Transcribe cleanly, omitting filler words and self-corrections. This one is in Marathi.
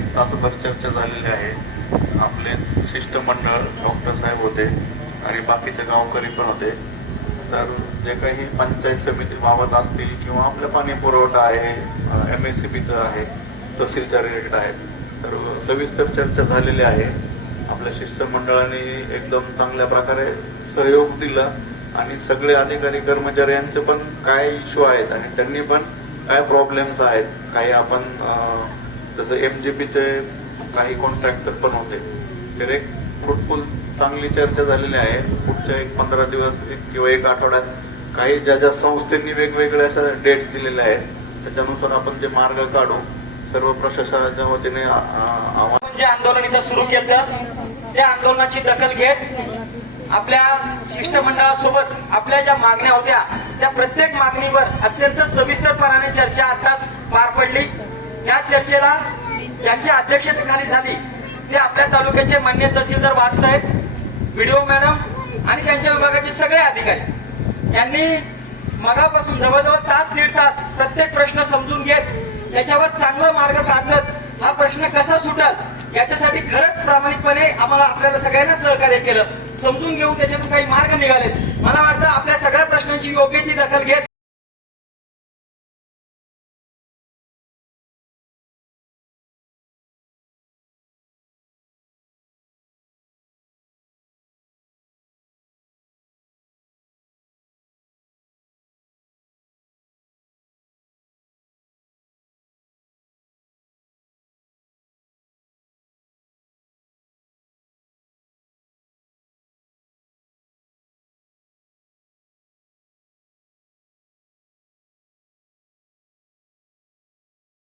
एक तासभर चर्चा झालेली आहे. आपले शिष्टमंडळ डॉक्टर साहेब होते आणि बाकीचे गावकरी पण होते. तर जे काही पंचायत समिती बाबत असतील किंवा आपल्या पाणी पुरवठा आहे, MSCBचं आहे, तहसीलच्या रिलेटेड आहे, तर सविस्तर चर्चा झालेली आहे. आपल्या शिष्टमंडळाने एकदम चांगल्या प्रकारे सहयोग दिला आणि सगळे अधिकारी कर्मचाऱ्यांचे पण काय इश्यू आहेत आणि त्यांनी पण काय प्रॉब्लेम्स आहेत, काही आपण जसं MGPचे काही कॉन्ट्रॅक्टर पण होते, तर एक फ्रुटफुल चांगली चर्चा झालेली आहे. पुढच्या 15 दिवस किंवा 1 आठवड्यात काही ज्या ज्या संस्थांनी वेगवेगळ्या अशा डेट्स दिलेल्या आहेत त्याच्यानुसार आपण जे मार्ग काढू. सर्व प्रशासनाच्या वतीने जे आंदोलन इथं सुरू केलं त्या आंदोलनाची दखल घेत आपल्या शिष्टमंडळासोबत आपल्या ज्या मागण्या होत्या त्या प्रत्येक मागणीवर अत्यंत सविस्तरपणाने चर्चा आताच पार पडली. या चर्चेला ज्यांच्या अध्यक्षतेखाली झाली ते आपल्या तालुक्याचे माननीय तहसीलदार वाघसाहेब, व्हिडिओ मॅडम आणि त्यांच्या विभागाचे सगळे अधिकारी यांनी मगापासून जवळजवळ तास दीड तास प्रत्येक प्रश्न समजून घेत त्याच्यावर चांगला मार्ग काढत हा प्रश्न कसा सुटल याच्यासाठी खरंच प्रामाणिकपणे आम्हाला आपल्याला सगळ्यांना सहकार्य केलं. समजून घेऊन त्याच्यातून काही मार्ग निघालेत. मला वाटतं आपल्या सगळ्या प्रश्नांची योग्य ती दखल घेत